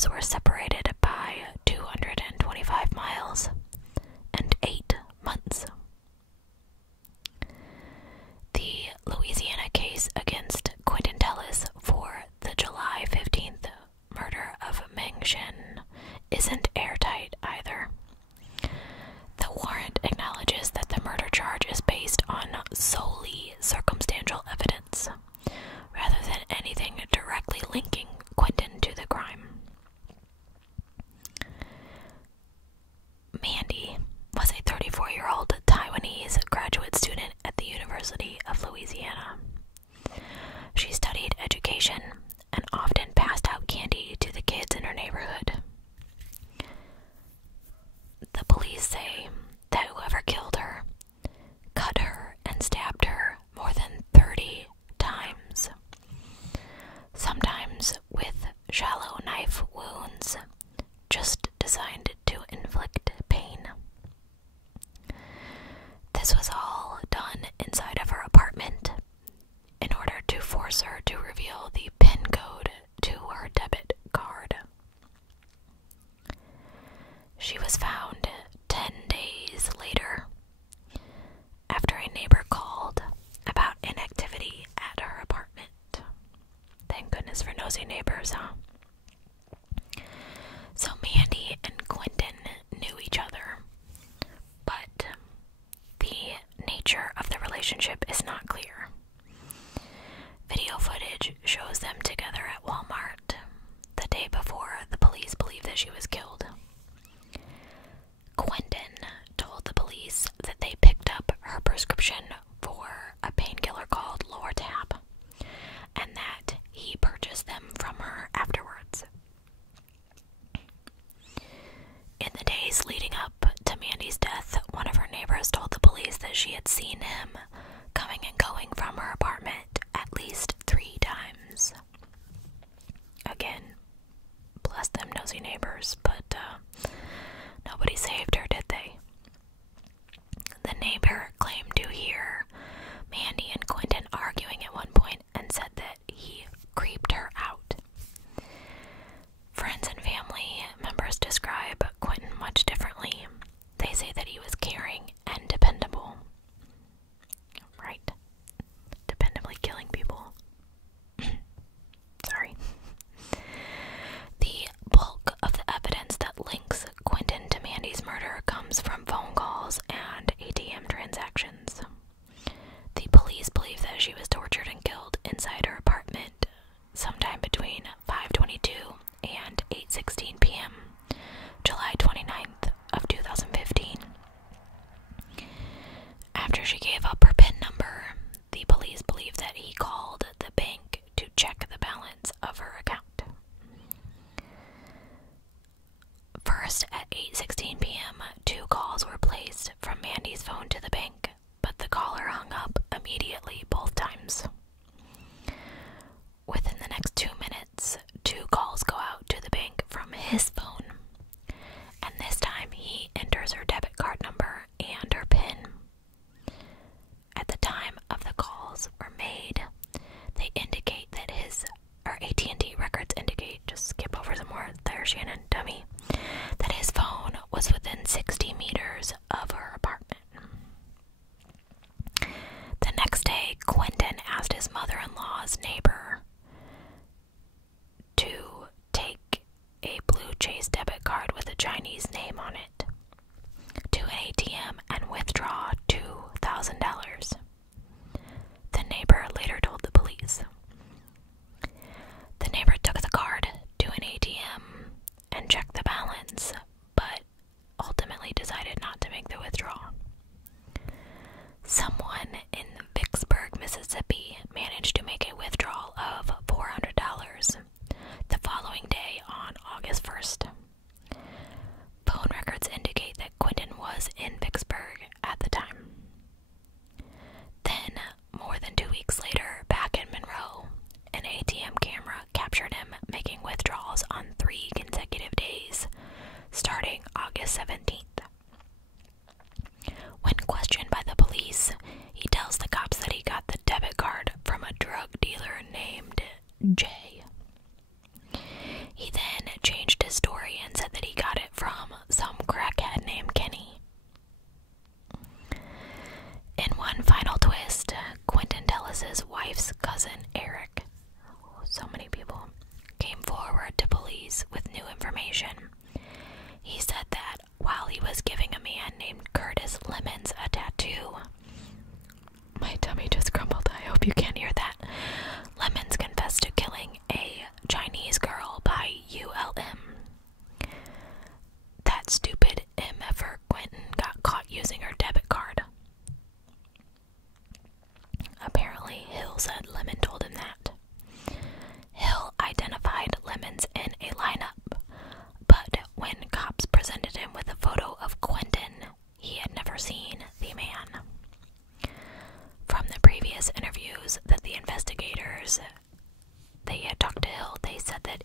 neighbors were separated by 225 miles and 8 months. The Louisiana case against Quentin Tellis for the July 15th murder of Meing-Chen isn't airtight either. The warrant acknowledges that the murder charge is based on solely circumstantial evidence, rather than anything directly linking Quentin to the crime. Mandy was a 34-year-old Taiwanese graduate student at the University of Louisiana. She studied education and often passed out candy to the kids in her neighborhood. The police say that whoever killed her cut her and stabbed her more than 30 times, sometimes with shallow knife wounds just designed to inflict pain. This was all done inside of her apartment in order to force her to reveal the PIN code to her debit card. She was found 10 days later after a neighbor called about inactivity at her apartment. Thank goodness for nosy neighbors, huh? So Mandy and Quentin knew each other, but the nature of the relationship is not clear. Video footage shows them together at Walmart the day before the police believe that she was killed. Quentin told the police that they picked up her prescription for a painkiller called Lortab, and that he purchased them from her afterwards. In the days leading up to Mandy's death, one of her neighbors told the police that she had seen him coming and going from her apartment at least 3 times. Again, bless them nosy neighbors, but nobody saved her, did they? The neighbor claimed to hear Mandy and Quentin arguing at one point and said that he creeped her out. Friends and family members describe Quentin much differently. They say that he was caring and dependable. Right. Dependably killing people. Sorry. The bulk of the evidence that links Quentin to Mandy's murder comes from phone calls and ATM transactions. The police believe that she was tortured and killed inside her apartment sometime between 5:22 and 8:16 p.m., July 29th of 2015. After she gave up her PIN number, the police believe that he called the bank to check the balance of her account. First, at 8:16 p.m., 2 calls were placed from Mandy's phone to the bank, but the caller hung up immediately both times. Within the next 2 minutes, 2 calls go out to the bank from his phone, and this time he enters her debit card number and her PIN. At the time of the calls were made, they indicate that or AT&T records indicate, just skip over some more there, Shannon, dummy, that his phone was within 60 meters of her apartment. The next day, Quentin asked his mother-in-law's neighbor to take a Blue Chase debit card with a Chinese name on it to an ATM and withdraw $2,000. The neighbor later told the police. The neighbor took the card to an ATM and checked the balance, but ultimately decided not to make the withdrawal. Someone in Vicksburg, Mississippi, managed to make a withdrawal of $400 the following day on August 1st. Phone records indicate that Quentin was in Vicksburg at the time. Then, more than 2 weeks later, back in Monroe, an ATM camera captured him making withdrawals on 3 consecutive days, starting August 17th. When questioned by the police, he tells the cops that he got the debit card from a drug dealer named Jay. He then changed so many people, came forward to police with new information. He said that while he was giving a man named Curtis Lemons a tattoo, my tummy just grumbled, I hope you can't hear that. Lemons confessed to killing a Chinese girl by ULM. That stupid MFer Quentin got caught using her debit card. Apparently, Hill said Lemon told him that. Hill identified Lemons in a lineup, but when cops presented him with a photo of Quentin, he had never seen the man. From the previous interviews that the investigators, they had talked to Hill, they said that,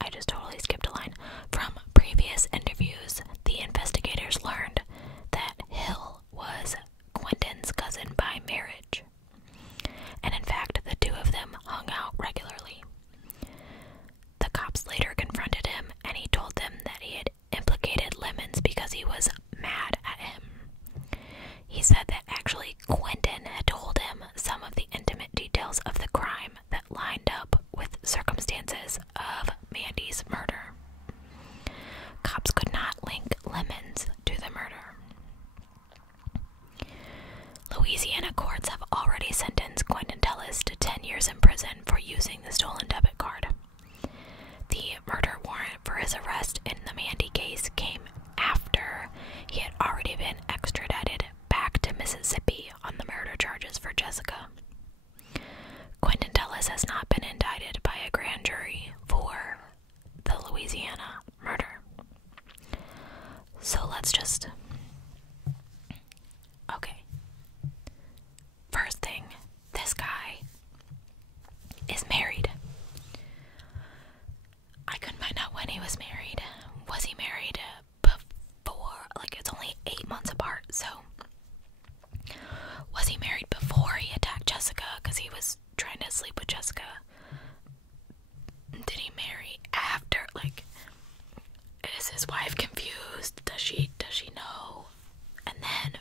I just totally skipped a line. From previous interviews, the investigators learned that Hill was Quentin's cousin by marriage. And in fact, the two of them hung out regularly. The cops later confronted him, and he told them that he had implicated Lemons because he was mad at him. He said that actually Quentin had told him some of the intimate details of the crime that lined up with circumstances of Mandy's murder. Cops could not link Lemons to the murder. Louisiana courts have already sentenced Quentin Tellis to 10 years in prison for using the stolen debit card. The murder warrant for his arrest in the Mandy case came after he had already been extradited back to Mississippi on the murder charges for Jessica. Quentin Tellis has not been indicted by a grand jury for the Louisiana murder. So let's just... Okay. First thing, this guy is married. I couldn't find out when he was married. Was he married before? Like, it's only 8 months apart, so... Was he married before he attacked Jessica because he was trying to sleep with Jessica? Did he marry after? Like, is his wife confused? Does she know? And then,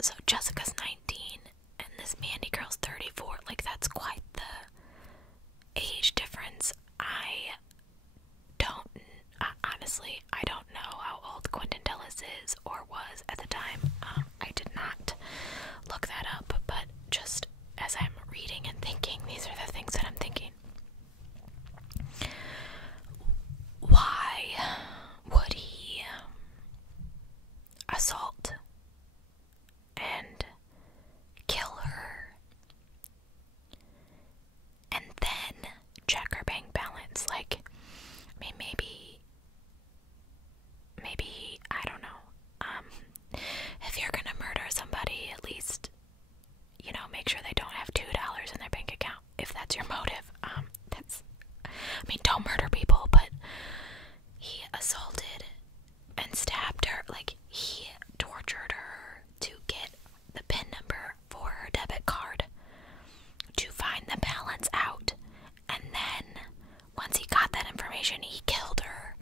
so Jessica's 19 and this Mandy girl's 34. Like, that's quite the age difference. Honestly, I don't know how old Quentin Tellis is or was at the time. I did not look that up, but just as I'm reading and thinking, these are the things that I'm thinking. Why would he assault and kill her and then check her bank balance? Like, I mean, maybe, I don't know. If you're gonna murder somebody, at least, make sure they don't have $2 in their bank account, if that's your motive. Don't murder people, but he assaulted and stabbed her. Like, he tortured her to get the PIN number for her debit card, to find the balance out, and then once he got that information, he killed her,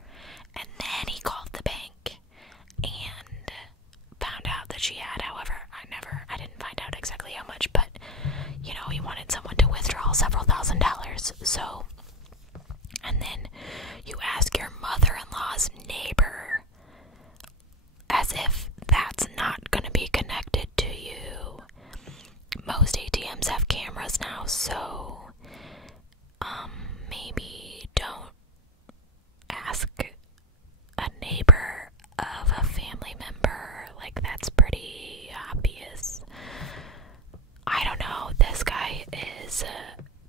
and then he called the bank and found out that she had, however, I didn't find out exactly how much, but he wanted someone to withdraw several $1,000s. So, and then you ask your mother-in-law's neighbor, as if that's not going to be connected to you. Most ATMs have cameras now, so maybe don't ask a neighbor of a family member. Like, that's pretty obvious. I don't know. This guy is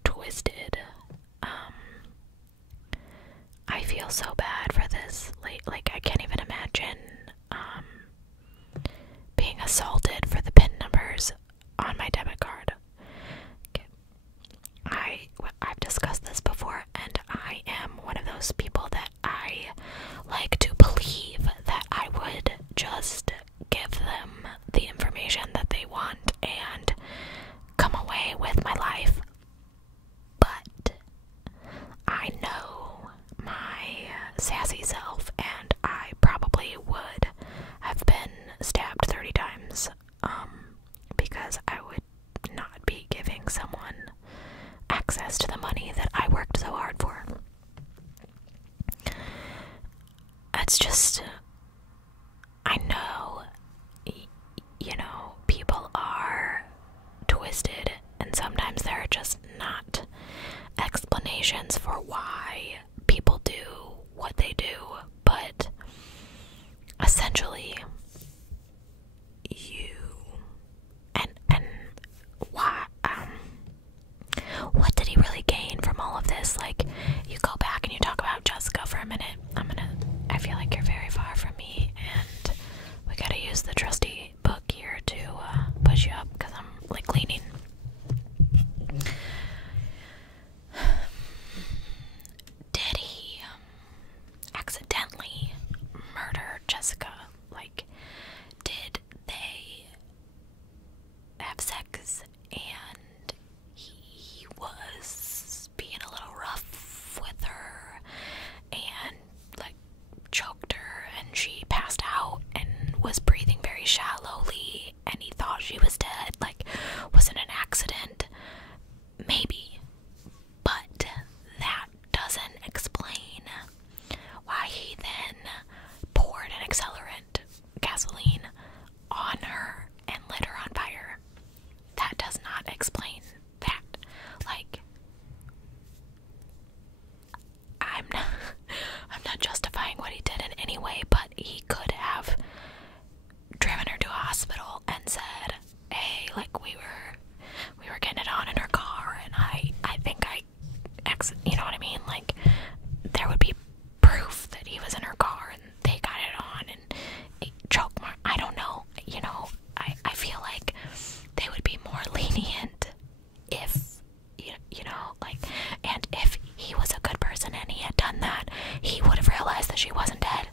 twisted. I feel so bad for this. Like, I can't even imagine being assaulted for the PIN numbers on my debit card. Okay. someone access to the money that I worked so hard for. It's just, I know, people are twisted, and sometimes there are just not explanations for why people do what they do, but essentially, why, what did he really gain from all of this? Like, you go back and you talk about Jessica for a minute. I feel like you're very far from me, and we gotta use the trusty book here to push you up, because I'm, like, leaning. Did he accidentally murder Jessica? Like, did they have sex and he was being a little rough with her and, like, choked her, and she passed out and was breathing very shallowly, and he thought she was dead? Like, was it an accident? Maybe. But that doesn't explain why he then poured an accelerant, gasoline, on her and lit her on fire. That does not explain that. Like, I'm not justifying what he did in any way, but he could have driven her to a hospital and said, hey, like, we were getting it on in her car, and I think you know what I mean? Like, there would be proof that he was in her car and they got it on, and it choked more. I don't know, I feel like they would be more lenient if, like, and if he was a good person and he had done that, he would have realized that she wasn't dead,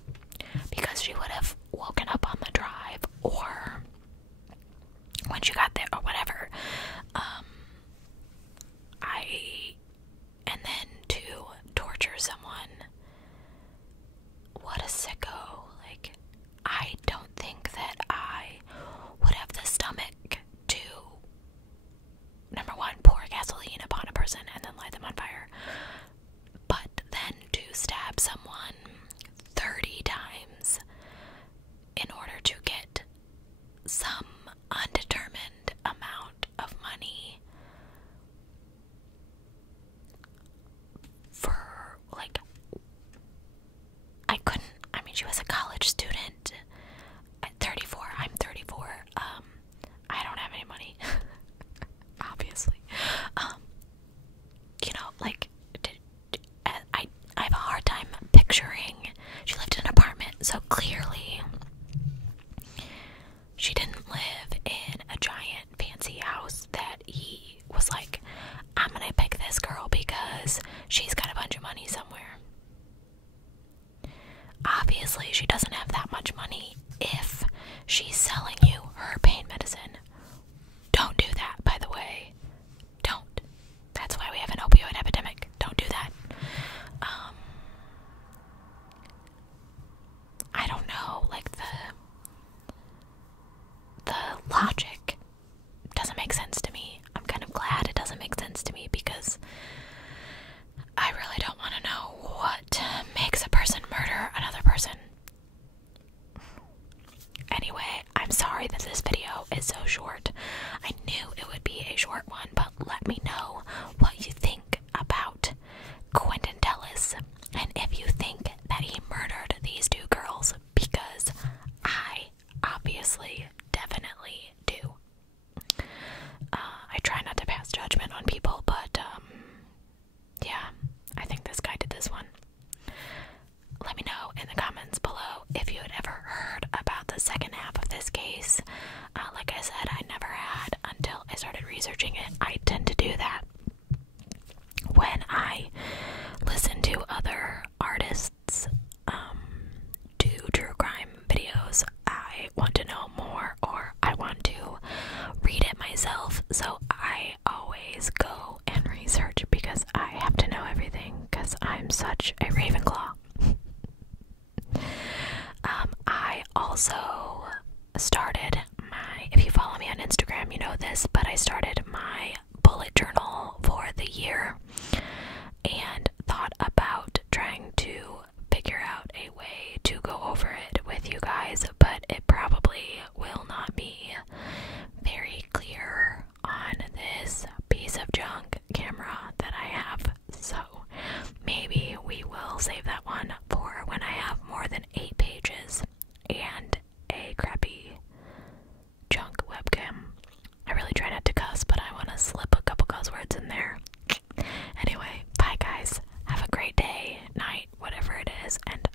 because she would have woken up on the drive, or when she got there, or whatever. And then to torture someone, what a sicko. Like, I don't think that I would have the stomach to, number one, pour gasoline upon a person and then light them on fire, but then to stab someone 30 times in order to get some undetermined amount of money for, like, she was a college student at 34. I'm 34. I don't have any money, obviously. Like, I have a hard time picturing. She lived in an apartment, so clearly she didn't live in a giant fancy house that he was like, I'm gonna pick this girl because she's got a bunch of money somewhere. Obviously, she doesn't have that much money if she's selling you her pain medicine. Don't do that, by the way. Don't. That's why we have an opioid epidemic. Don't do that. I don't know, like, the logic doesn't make sense to me. I'm kind of glad it doesn't make sense to me, because I really don't want to know what makes a person murder another person. Anyway, I'm sorry that this video is so short. I knew it would be a short one, but let me know what you think about Quentin Tellis, and if you think that he murdered these two girls, because I obviously definitely do. I try not to pass judgment on people, but yeah, I think this guy did this one. Let me know in the comments below if you had ever heard about the second half of this case. Like I said, I never had until I started researching it. I tend to do that when I listen to other artists do true crime videos. I want to know more, or I want to read it myself, so I always go and research, because I have to know everything, because I'm such a Ravenclaw. I also started if you follow me on Instagram, you know this, but I started my bullet is and